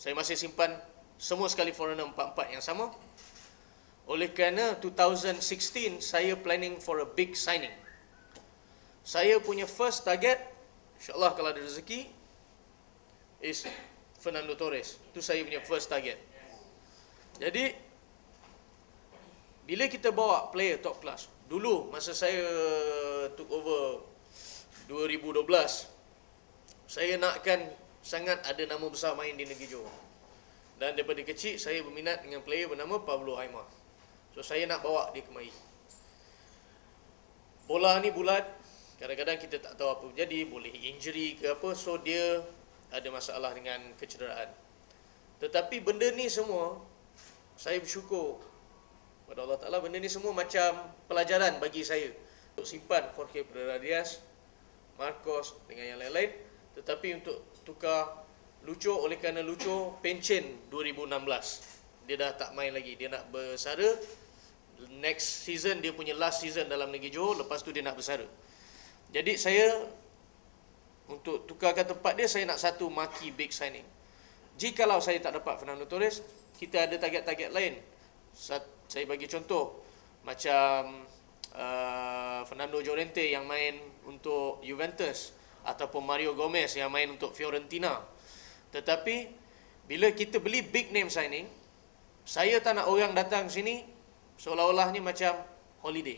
Saya masih simpan semua sekali foreigner 44 yang sama. Oleh kerana 2016 saya planning for a big signing. Saya punya first target, insyaAllah kalau ada rezeki, is Fernando Torres. Itu saya punya first target. Jadi bila kita bawa player top class, dulu masa saya took over 2012, saya nakkan sangat ada nama besar main di negeri Johor. Dan daripada kecil saya berminat dengan player bernama Pablo Aimar. So saya nak bawa dia kemari. Bola ni bulat, kadang-kadang kita tak tahu apa jadi, boleh injury ke apa, so dia ada masalah dengan kecederaan. Tetapi benda ni semua, saya bersyukur pada Allah Ta'ala, benda ni semua macam pelajaran bagi saya untuk simpan Jorge Pereira Diaz, Marcos dengan yang lain-lain. Tetapi untuk tukar Lucho, oleh kerana Lucho pension 2016, dia dah tak main lagi, dia nak bersara. Next season dia punya last season dalam negeri Johor, lepas tu dia nak bersara. Jadi saya untuk tukarkan tempat dia, saya nak satu marquee big signing. Jikalau saya tak dapat Fernando Torres, kita ada target-target lain. Saya bagi contoh macam Fernando Llorente yang main untuk Juventus, ataupun Mario Gomez yang main untuk Fiorentina. Tetapi bila kita beli big name signing, saya tak nak orang datang sini seolah-olah ni macam holiday.